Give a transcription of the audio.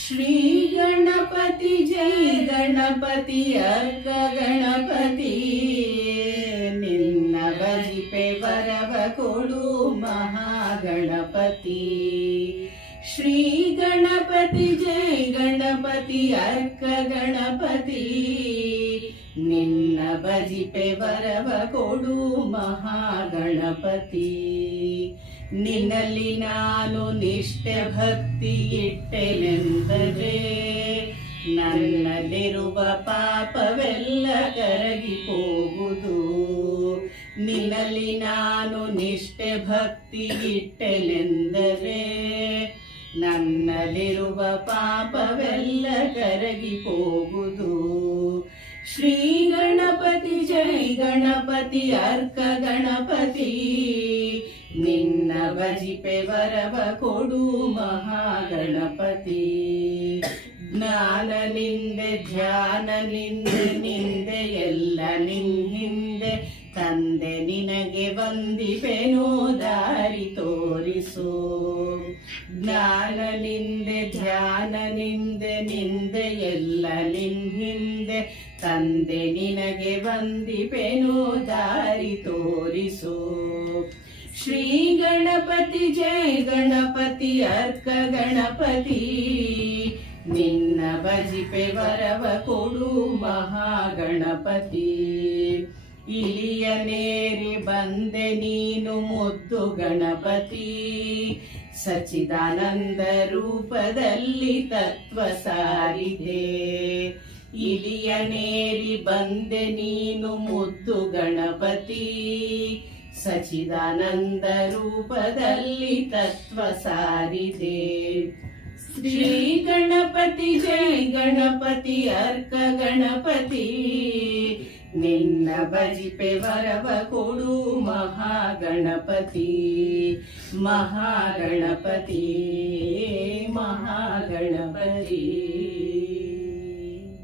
श्री गणपति जय गणपति अर्क गणपति निन्न भजिपे वरव कोडु महागणपति श्री गणपति जय गणपति अर्क गणपति निन्न भजिपे वरव कोडु महागणपति ನಿನ್ನಲ್ಲಿ ನಾನು ನಿಷ್ಠೆ ಭಕ್ತಿ ಇಟ್ಟೆನೆಂದರೆ ನನ್ನಲ್ಲಿರುವ ಪಾಪವೆಲ್ಲ ಕರಗಿ ಹೋಗುವುದು ನಿನ್ನಲ್ಲಿ ನಾನು ನಿಷ್ಠೆ ಭಕ್ತಿ ಇಟ್ಟೆನೆಂದರೆ ನನ್ನಲ್ಲಿರುವ ಪಾಪವೆಲ್ಲ ಕರಗಿ ಹೋಗುವುದು ಶ್ರೀ ಗಣಪತಿ ಜೈ ಗಣಪತಿ ಅರ್ಕ ಗಣಪತಿ ನಿನ್ನ ಭಜಿಪೆ ವರವ ಕೊಡು ಮಹಾಗಣಪತಿ ಜ್ಞಾನ ನಿಂದೆ ಧ್ಯಾನ ನಿಂದೆ ನಿಂದೆ ಎಲ್ಲ ನಿನ್ ಹಿಂದೆ ತಂದೆ ನಿನಗೆ ವಂದಿಪೆನು ದಾರಿ ತೋರಿಸು ಜ್ಞಾನ ನಿಂದೆ ಧ್ಯಾನ ನಿಂದೆ ನಿಂದೆ ಎಲ್ಲ ನಿನ್ ಹಿಂದೆ ತಂದೆ ನಿನಗೆ ವಂದಿಪೆನು ದಾರಿ ತೋರಿಸು श्री गणपति जय गणपति अर्क गणपति निन्न भजिपे वरव कोडु महागणपति इलियनेरि बंदे नीनु मुद्दु गणपति सच्चिदानंद रूपदल्ली तत्व सारिದೆ इलियनेरि बंदे नीनु मुद्दु गणपति सच्चिदानंद रूपदल्ली तत्व सारिದೆ श्री गणपति जय गणपति अर्क गणपति निन्न भजिपे वरव कोडु महागणपति महागणपति महागणपति।